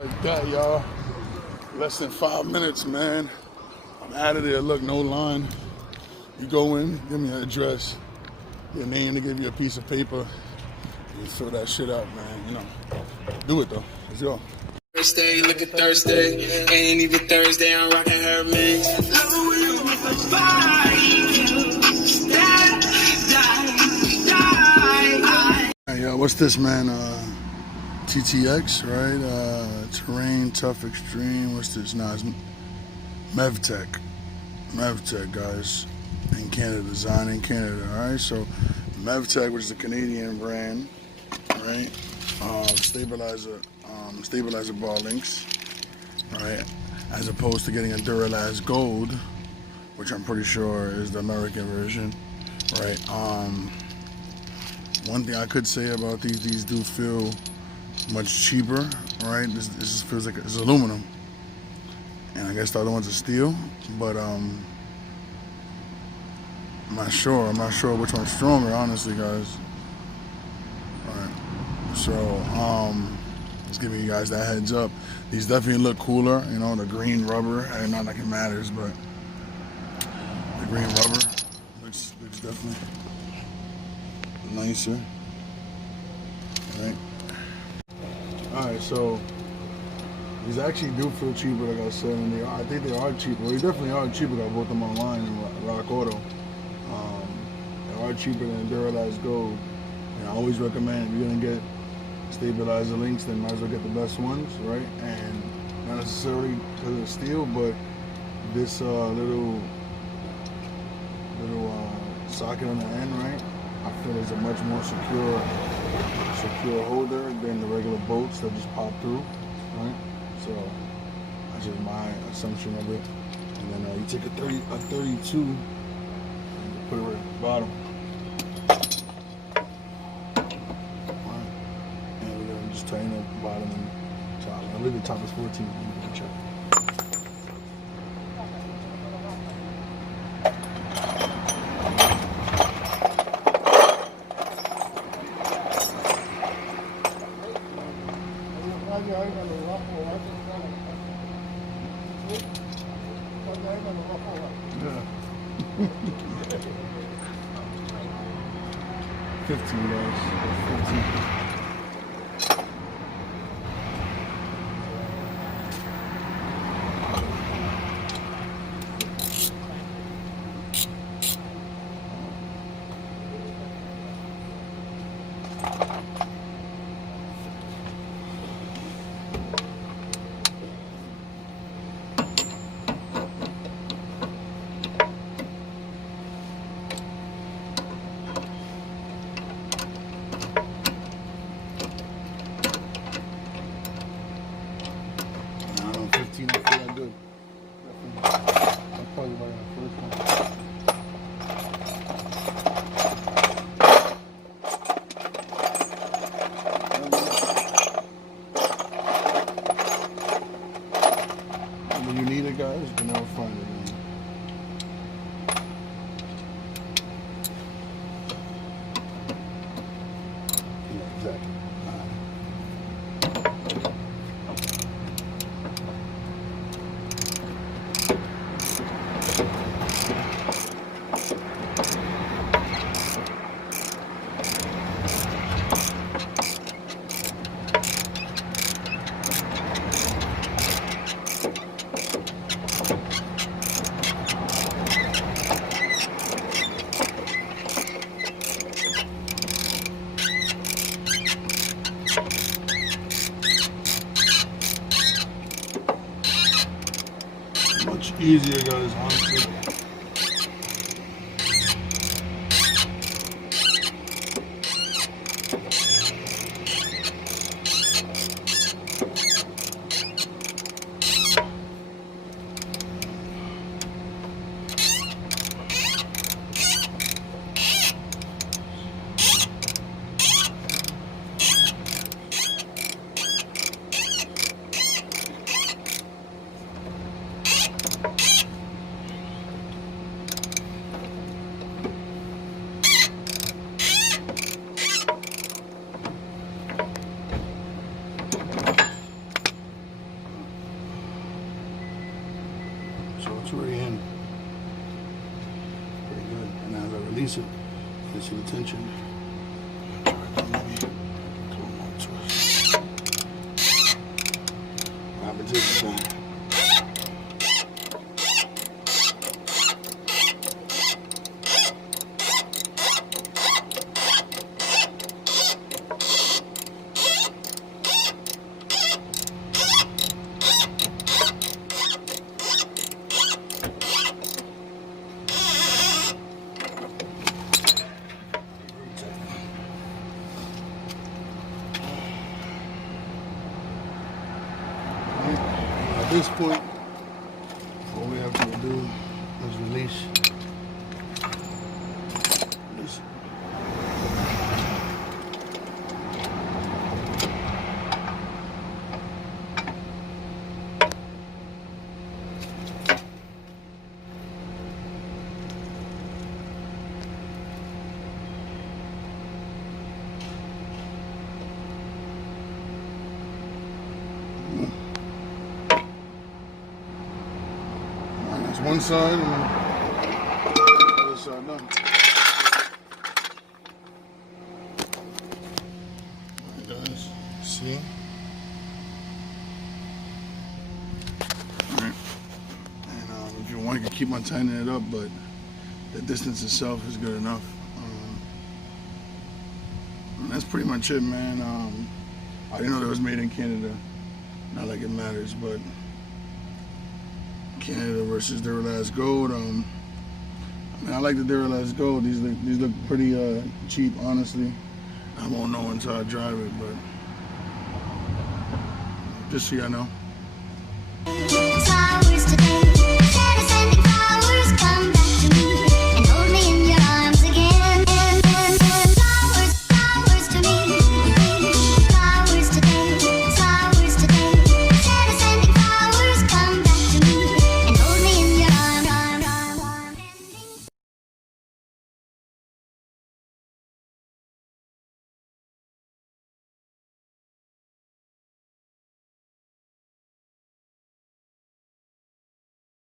Like that, y'all. Less than 5 minutes, man. I'm out of there. Look, no line. You go in, give me an address, your name, to give you a piece of paper. You fill that shit out, man. You know, do it though. Let's go. Thursday, look at Thursday. Ain't even Thursday, I'm rocking her mix. Hey, yo, what's this, man? TTX, right? Terrain, Tough Extreme. What's this? Nah, it's MEVTech. MEVTech, guys. In Canada, design in Canada, alright? So, MEVTech, which is a Canadian brand, right? Stabilizer ball links, right? As opposed to getting a Duralast Gold, which I'm pretty sure is the American version, right? One thing I could say about these do feel much cheaper, right? This feels like it's aluminum, and I guess the other ones are steel, but I'm not sure which one's stronger, honestly, guys. All right, so just giving you guys that heads up. These definitely look cooler, you know, the green rubber, and not like it matters, but the green rubber looks definitely nicer, right? Alright, so these actually do feel cheaper, like I said, and I think they are cheaper. Well, they definitely are cheaper. I bought them online in Rock Auto. They are cheaper than Duralast Gold, and I always recommend, if you're gonna get stabilizer links, then might as well get the best ones, right? And not necessarily because of steel, but this little socket on the end, right? I feel is a much more secure holder than the regular bolts that just pop through, right? So that's just my assumption of it. And then you take a 32 and put it right at the bottom. Right. And we're gonna just tighten up the bottom and top. I believe the top is 14. Let me check. Yeah. 15 guys. 15. I feel that good. I'll probably buy the first one. And when you need it, guys, you can never find it. Yeah, exactly. Much easier, guys, honestly. it's already in. Pretty good. And as I release it, get some tension. Try to maybe do one more twist. Repetition. At this point, all we have to do is release. That's one side and the other side done. Alright guys, see? Alright. And if you want, you can keep on tightening it up, but the distance itself is good enough. And that's pretty much it, man. I didn't know that it was made in Canada. Not like it matters, but Canada versus Duralast Gold. I mean, I like the Duralast Gold. These look pretty cheap, honestly. I won't know until I drive it, but just so y'all know.